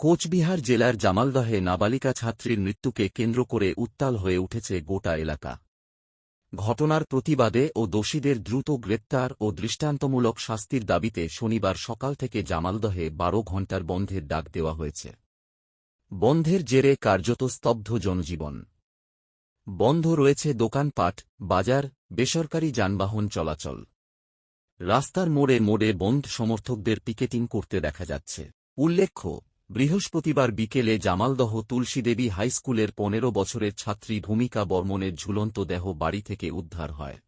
কোচবিহার জেলার জামালদহে নাবালিকা ছাত্রীর মৃত্যুকে কেন্দ্র করে উত্তাল হয়ে উঠেছে গোটা এলাকা। ঘটনার প্রতিবাদে ও দোষীদের দ্রুত গ্রেপ্তার ও দৃষ্টান্তমূলক শাস্তির দাবিতে শনিবার সকাল থেকে জামালদহে ১২ ঘণ্টার বন্ধের ডাক দেওয়া হয়েছে। বন্ধের জেরে কার্যত স্তব্ধ জনজীবন। বন্ধ রয়েছে দোকানপাট, বাজার, বেসরকারি যানবাহন চলাচল। রাস্তার মোড়ে মোড়ে বন্ধ সমর্থকদের পিকেটিং করতে দেখা যাচ্ছে। উল্লেখ্য, বৃহস্পতিবার বিকেলে জামালদহ তুলসীদেবী হাইস্কুলের ১৫ বছরের ছাত্রী ভূমিকা বর্মনের ঝুলন্ত দেহ বাড়ি থেকে উদ্ধার হয়।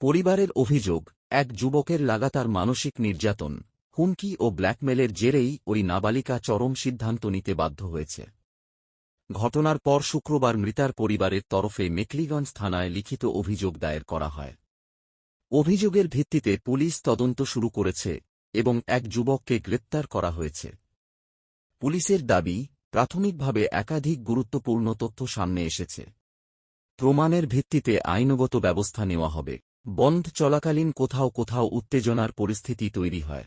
পরিবারের অভিযোগ, এক যুবকের লাগাতার মানসিক নির্যাতন, হুমকি ও ব্ল্যাকমেলের জেরেই ওই নাবালিকা চরম সিদ্ধান্ত নিতে বাধ্য হয়েছে। ঘটনার পর শুক্রবার মৃতার পরিবারের তরফে মেখলিগঞ্জ থানায় লিখিত অভিযোগ দায়ের করা হয়। অভিযোগের ভিত্তিতে পুলিশ তদন্ত শুরু করেছে এবং এক যুবককে গ্রেপ্তার করা হয়েছে। পুলিশের দাবি, প্রাথমিকভাবে একাধিক গুরুত্বপূর্ণ তথ্য সামনে এসেছে। প্রমাণের ভিত্তিতে আইনগত ব্যবস্থা নেওয়া হবে। বন্ধ চলাকালীন কোথাও কোথাও উত্তেজনার পরিস্থিতি তৈরি হয়,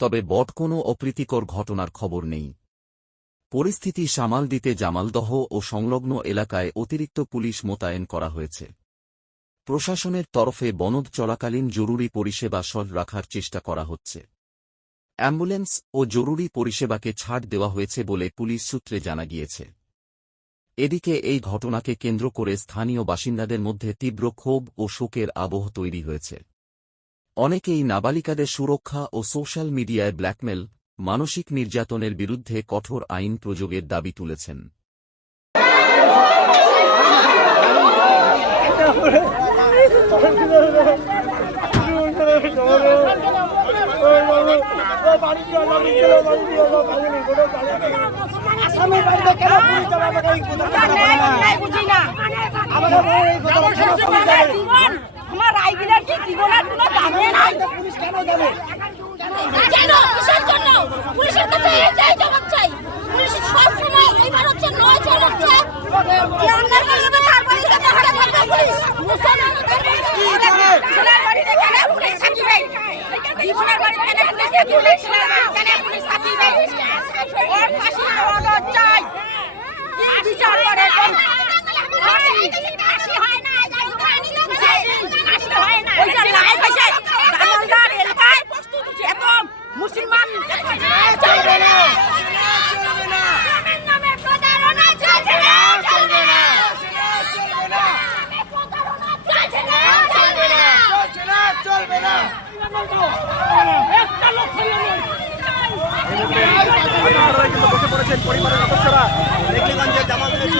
তবে বড় কোনো অপ্রীতিকর ঘটনার খবর নেই। পরিস্থিতি সামাল দিতে জামালদহ ও সংলগ্ন এলাকায় অতিরিক্ত পুলিশ মোতায়েন করা হয়েছে। প্রশাসনের তরফে বনধ চলাকালীন জরুরি পরিষেবা সচল রাখার চেষ্টা করা হচ্ছে। অ্যাম্বুলেন্স ও জরুরি পরিষেবাকে ছাড় দেওয়া হয়েছে বলে পুলিশ সূত্রে জানা গিয়েছে। এদিকে এই ঘটনাকে কেন্দ্র করে স্থানীয় বাসিন্দাদের মধ্যে তীব্র ক্ষোভ ও শোকের আবহ তৈরি হয়েছে। অনেকেই নাবালিকাদের সুরক্ষা ও সোশ্যাল মিডিয়ায় ব্ল্যাকমেল, মানসিক নির্যাতনের বিরুদ্ধে কঠোর আইন প্রয়োগের দাবি তুলেছেন। আমার রাইগিলার কি জীবনের কোনো দামে নাই। পুলিশ কেন যাবে? কেন? কিসের জন্য? পুলিশের কাছে এটাই জবাব চাই। পুলিশ সব সময় এইবার হচ্ছে নয় চলছে। জানলার করবে তারপরেই তো হাতে ধরবে পুলিশ। মুসলমানদের ছেলের বাড়িতে কেন পুলিশ থাকি ভাই? জীবনের বাড়িতে কেন পুলিশ থাকি ভাই? ওর ফাঁসি দেওয়া চাই। বিচার করে ফাঁসি হয় না। মুসলমান চলবে না, চলবে না, নামে প্রতারণা চলবে না, চলবে না, চলবে না, প্রতারণা চলবে না, চলবে না, চলবে না, একটা লোক বসে পড়েছেন পরিবারের সদস্যরা। মেখলিগঞ্জের জামালদহের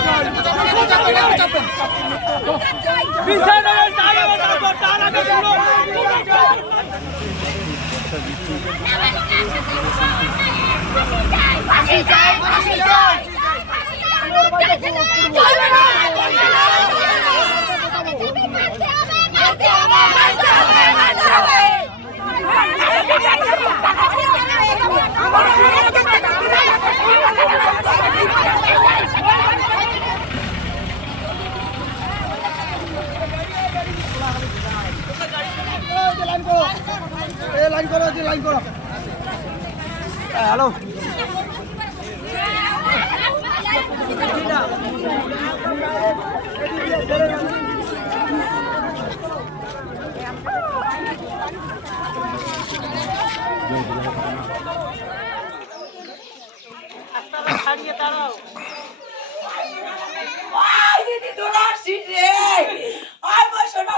লাইন করো। হ্যালো, ছাড়িয়ে দাঁড়াও। দিদি দোলার সিট রে, আর বসো না।